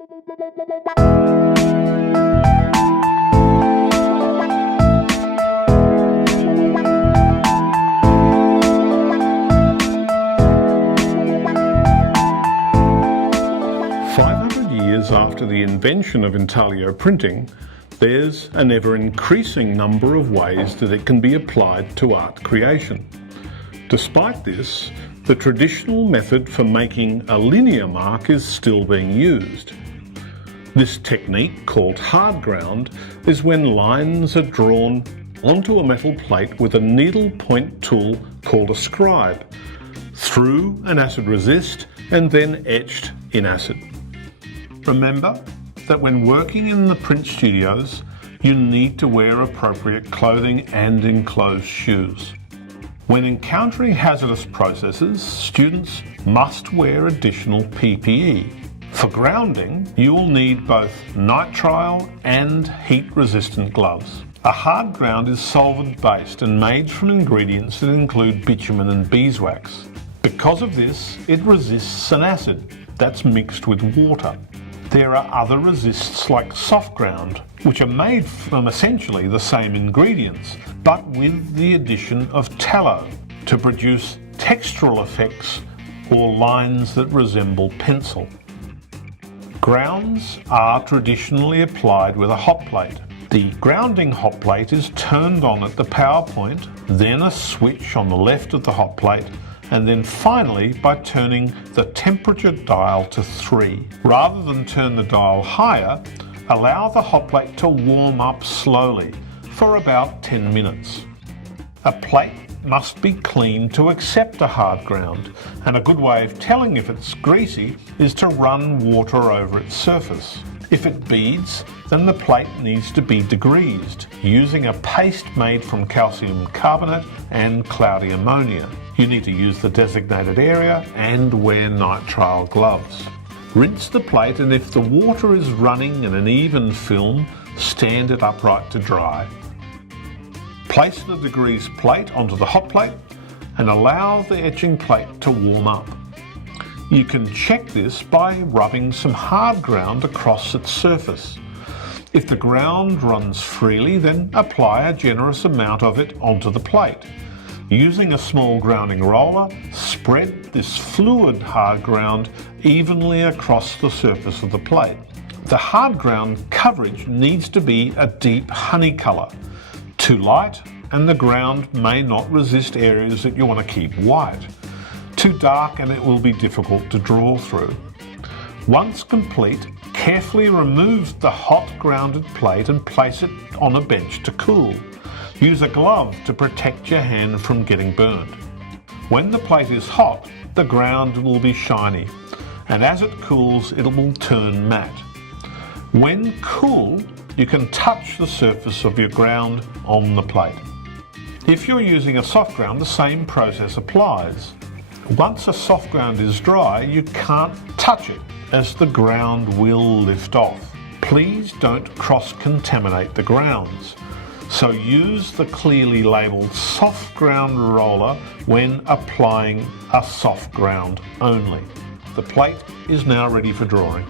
Years after the invention of intaglio printing, there's an ever-increasing number of ways that it can be applied to art creation. Despite this, the traditional method for making a linear mark is still being used. This technique, called hard ground, is when lines are drawn onto a metal plate with a needle point tool called a scribe, through an acid resist and then etched in acid. Remember that when working in the print studios, you need to wear appropriate clothing and enclosed shoes. When encountering hazardous processes, students must wear additional PPE. For grounding, you will need both nitrile and heat-resistant gloves. A hard ground is solvent-based and made from ingredients that include bitumen and beeswax. Because of this, it resists an acid that's mixed with water. There are other resists like soft ground, which are made from essentially the same ingredients, but with the addition of tallow to produce textural effects or lines that resemble pencil. Grounds are traditionally applied with a hot plate. The grounding hot plate is turned on at the power point, then a switch on the left of the hot plate, and then finally by turning the temperature dial to 3. Rather than turn the dial higher, allow the hot plate to warm up slowly for about 10 minutes. A plate must be clean to accept a hard ground, and a good way of telling if it's greasy is to run water over its surface. If it beads, then the plate needs to be degreased using a paste made from calcium carbonate and cloudy ammonia. You need to use the designated area and wear nitrile gloves. Rinse the plate, and if the water is running in an even film, stand it upright to dry. Place the degreased plate onto the hot plate and allow the etching plate to warm up. You can check this by rubbing some hard ground across its surface. If the ground runs freely, then apply a generous amount of it onto the plate. Using a small grounding roller, spread this fluid hard ground evenly across the surface of the plate. The hard ground coverage needs to be a deep honey colour. Too light and the ground may not resist areas that you want to keep white. Too dark and it will be difficult to draw through. Once complete, carefully remove the hot grounded plate and place it on a bench to cool. Use a glove to protect your hand from getting burned. When the plate is hot, the ground will be shiny, and as it cools, it will turn matte. When cool, you can touch the surface of your ground on the plate. If you're using a soft ground, the same process applies. Once a soft ground is dry, you can't touch it, as the ground will lift off. Please don't cross-contaminate the grounds. So use the clearly labelled soft ground roller when applying a soft ground only. The plate is now ready for drawing.